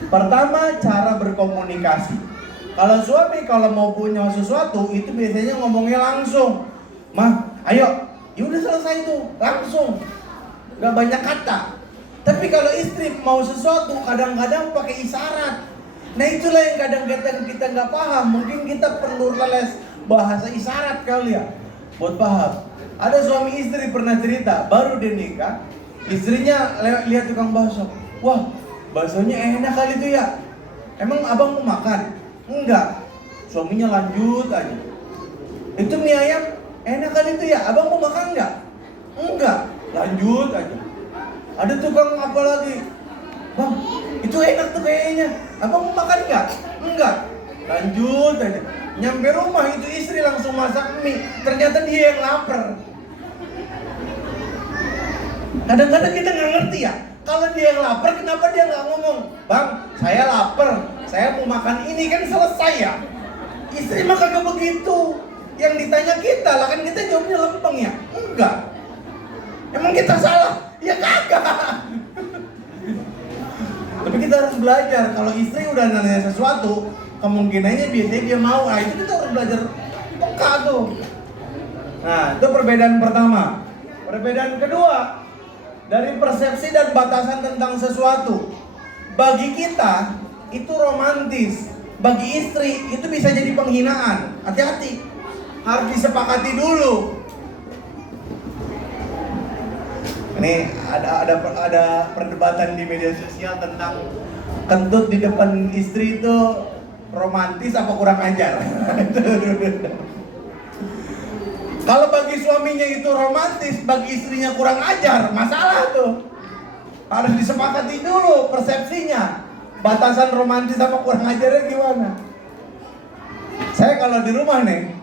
Pertama, cara berkomunikasi. Kalau suami kalau mau punya sesuatu itu biasanya ngomongnya langsung. Mah, ayo, ya udah selesai itu, langsung. Gak banyak kata. Tapi kalau istri mau sesuatu kadang-kadang pakai isyarat. Nah itulah yang kadang-kadang kita nggak paham. Mungkin kita perlu les bahasa isyarat kali ya, buat paham. Ada suami istri pernah cerita, baru dia nikah, istrinya lihat tukang bakso. Wah, baksonya enak kali itu ya. Emang abang mau makan? Enggak. Suaminya lanjut aja. Itu mie ayam enak kali itu ya. Abang mau makan enggak? Enggak. Lanjut aja. Ada tukang apa lagi? Bang, itu enak tuh kayaknya. Abang mau makan enggak? Enggak. Lanjut aja. Nyampe rumah itu istri langsung masak mie. Ternyata dia yang lapar. Kadang-kadang kita nggak ngerti ya. Kalau dia yang lapar, kenapa dia nggak ngomong? Bang, saya lapar. Saya mau makan ini, kan selesai ya. Istri mah kagak begitu. Yang ditanya kita lah, kan kita jawabnya lempeng ya. Enggak. Emang kita salah? Ya kagak. Tapi kita harus belajar. Kalau istri udah nanya sesuatu, kemungkinannya biasanya dia mau. Nah itu kita harus belajar peka tuh. Nah itu perbedaan pertama. Perbedaan kedua, dari persepsi dan batasan tentang sesuatu. Bagi kita itu romantis, bagi istri itu bisa jadi penghinaan. Hati-hati, harus disepakati dulu. Ini ada perdebatan di media sosial tentang kentut di depan istri itu romantis apa kurang ajar. Kalau bagi suaminya itu romantis, bagi istrinya kurang ajar, masalah tuh. Harus disepakati dulu persepsinya. Batasan romantis sama kurang ajarnya gimana? Saya kalau di rumah nih,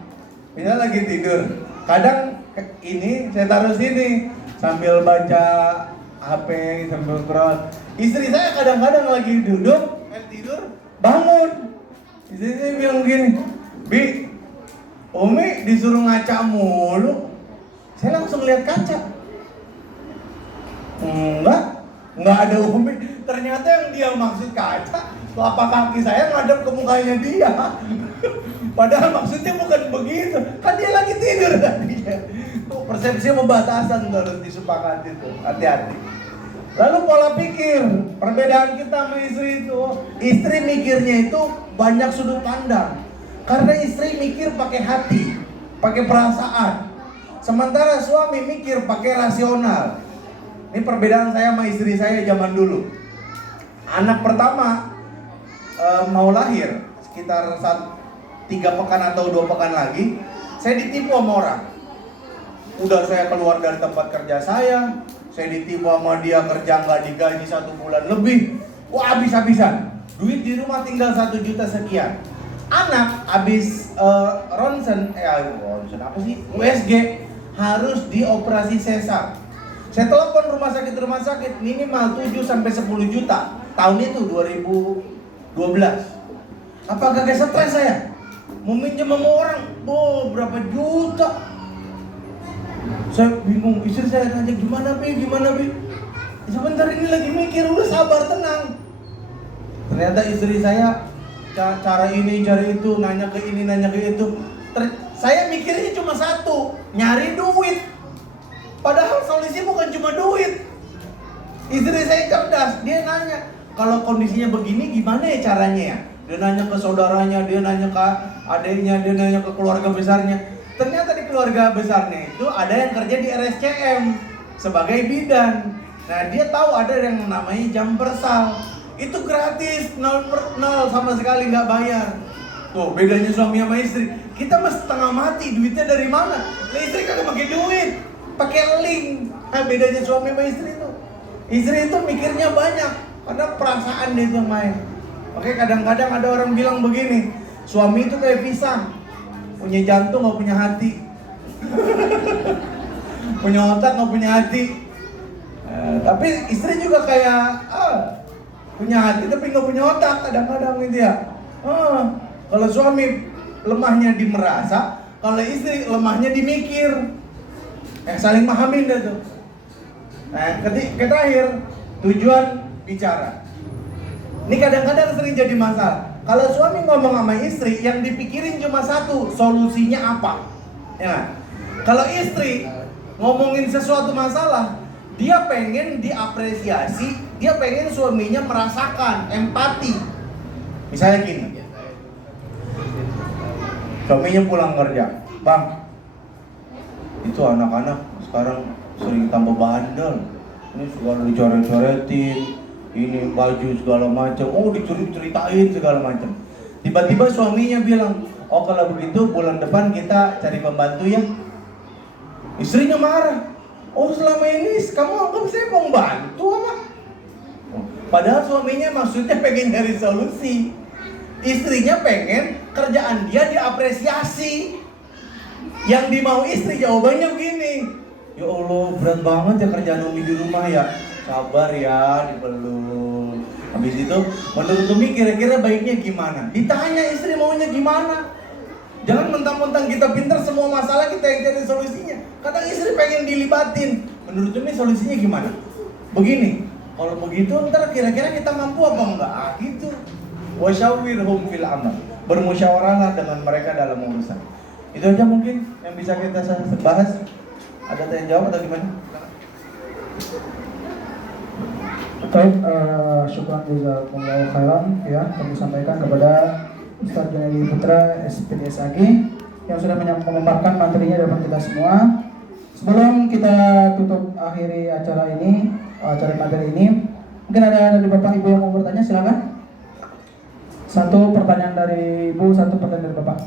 misalnya lagi tidur, kadang ini saya taruh sini sambil baca HP, sambil scroll. Istri saya kadang-kadang lagi duduk, tidur, bangun. Istri saya bilang gini, Bi, Umi disuruh ngaca mulu. Saya langsung lihat kaca. Enggak ada Umi. Ternyata yang dia maksud kaca, telapak kaki saya ngadep ke mukanya dia. Padahal maksudnya bukan begitu. Kan dia lagi tidur tadinya. Tuh persepsi pembatasan harus disepakati tuh. Hati-hati. Lalu pola pikir, perbedaan kita sama istri itu. Istri mikirnya itu banyak sudut pandang. Karena istri mikir pakai hati, pakai perasaan. Sementara suami mikir pakai rasional. Ini perbedaan saya sama istri saya zaman dulu. Anak pertama mau lahir sekitar 3 pekan atau 2 pekan lagi, saya ditipu sama orang. Udah saya keluar dari tempat kerja saya ditipu sama dia, kerja nggak digaji 1 bulan lebih. Wah habis-habisan. Duit di rumah tinggal 1 juta sekian. anak habis ronsen apa sih? USG harus dioperasi sesar. Saya telepon rumah sakit minimal 7 sampai 10 juta. Tahun itu 2012. Apa kagak stres saya? Mau minjem sama orang, berapa juta? Saya bingung, istri saya tanya gimana Bi? Sebentar ini lagi mikir, udah sabar, tenang. Ternyata istri saya cara ini, cara itu, nanya ke ini, nanya ke itu. Saya mikirnya cuma satu, nyari duit. Padahal solusi bukan cuma duit. Istri saya cerdas, dia nanya, kalau kondisinya begini gimana ya caranya ya? Dia nanya ke saudaranya, dia nanya ke adiknya, dia nanya ke keluarga besarnya. Ternyata di keluarga besarnya itu ada yang kerja di RSCM sebagai bidan. Nah dia tahu ada yang namanya jam persal. Itu gratis, 0 sama sekali nggak bayar. Tuh bedanya suami sama istri. Kita mah setengah mati, duitnya dari mana? Nah, istri kagak pakai duit, pakai link. Nah bedanya suami sama istri itu. Istri itu mikirnya banyak, karena perasaan dia itu main. Oke, kadang-kadang ada orang bilang begini, suami itu kayak pisang, punya jantung nggak punya hati, punya otak nggak punya hati. Tapi istri juga kayak punya hati tapi nggak punya otak kadang-kadang gitu ya. Kalau suami lemahnya di merasa, kalau istri lemahnya di mikir. Saling pahamin dah tuh. Nah, terakhir tujuan bicara. Ini kadang-kadang sering jadi masalah. Kalau suami ngomong sama istri, yang dipikirin cuma satu, solusinya apa? Ya. Kalau istri ngomongin sesuatu masalah, dia pengen diapresiasi, dia pengen suaminya merasakan empati. Misalnya gini, suaminya pulang kerja, Bang, itu anak-anak sekarang sering tambah bandel. Ini segala dicoret-coretin, ini baju segala macam, diceritain segala macam. Tiba-tiba suaminya bilang, kalau begitu bulan depan kita cari pembantu ya. Istrinya marah, selama ini kamu anggap saya pembantu apa? Padahal suaminya maksudnya pengen cari solusi. Istrinya pengen kerjaan dia diapresiasi. Yang dimau istri jawabannya begini, ya Allah berat banget ya kerjaan Umi di rumah ya. Sabar ya, dipeluk. Habis itu menurut Umi kira-kira baiknya gimana? Ditanya istri maunya gimana. Jangan mentang-mentang kita pintar semua masalah kita yang cari solusinya. Kadang istri pengen dilibatin. Menurut Umi solusinya gimana? Begini, kalau begitu ntar kira-kira kita mampu apa enggak? Gitu. Wasyawirhum fil amal. Bermusyawarahlah dengan mereka dalam urusan. Itu aja mungkin yang bisa kita bahas. Ada tanya jawab atau gimana? Baik, syukran jazakumullahu khairan ya, kami sampaikan kepada Ustaz Junaidi Putra SPDSAG yang sudah memaparkan materinya depan kita semua. Sebelum kita tutup akhiri acara materi ini, mungkin ada dari Bapak Ibu yang mau bertanya, silakan. Satu pertanyaan dari Ibu, satu pertanyaan dari Bapak.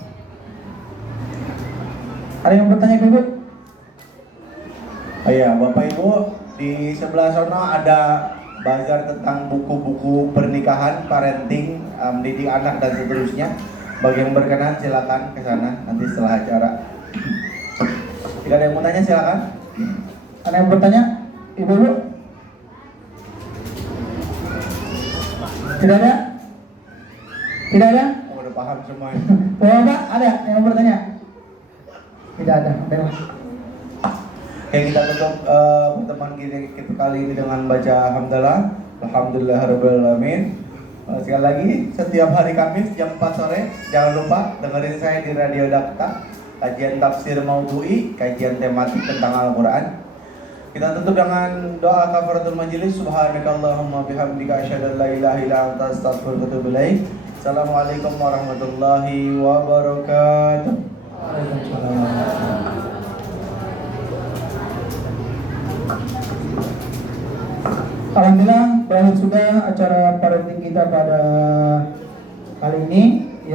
Ada yang bertanya Ibu? Iya, Bapak Ibu, di sebelah sana ada bazar tentang buku-buku pernikahan, parenting, mendidik anak dan seterusnya. Bagi yang berkenan silakan ke sana nanti setelah acara. Jika ada yang mau tanya silakan. Ada yang bertanya? Ibu? Tidak ada? Tidak ada? Udah paham semuanya. Bapak, ada yang bertanya? Tidak ada. Baiklah. Oke, kita tutup pertemuan kita kali ini dengan baca hamdalah. Alhamdulillahirabbil alamin. Sekali lagi, setiap hari Kamis jam 4 sore jangan lupa dengerin saya di Radio Dakta, kajian tafsir maudhu'i, kajian tematik tentang Al-Qur'an. Kita tutup dengan doa kafaratul majelis. Subhanakallahumma bihamdika asyhadu an la ilaha illa anta astaghfiruka wa atubu ilaik. Assalamualaikum warahmatullahi wabarakatuh. Waalaikumsalam. Alhamdulillah berakhir sudah acara parenting kita pada kali ini.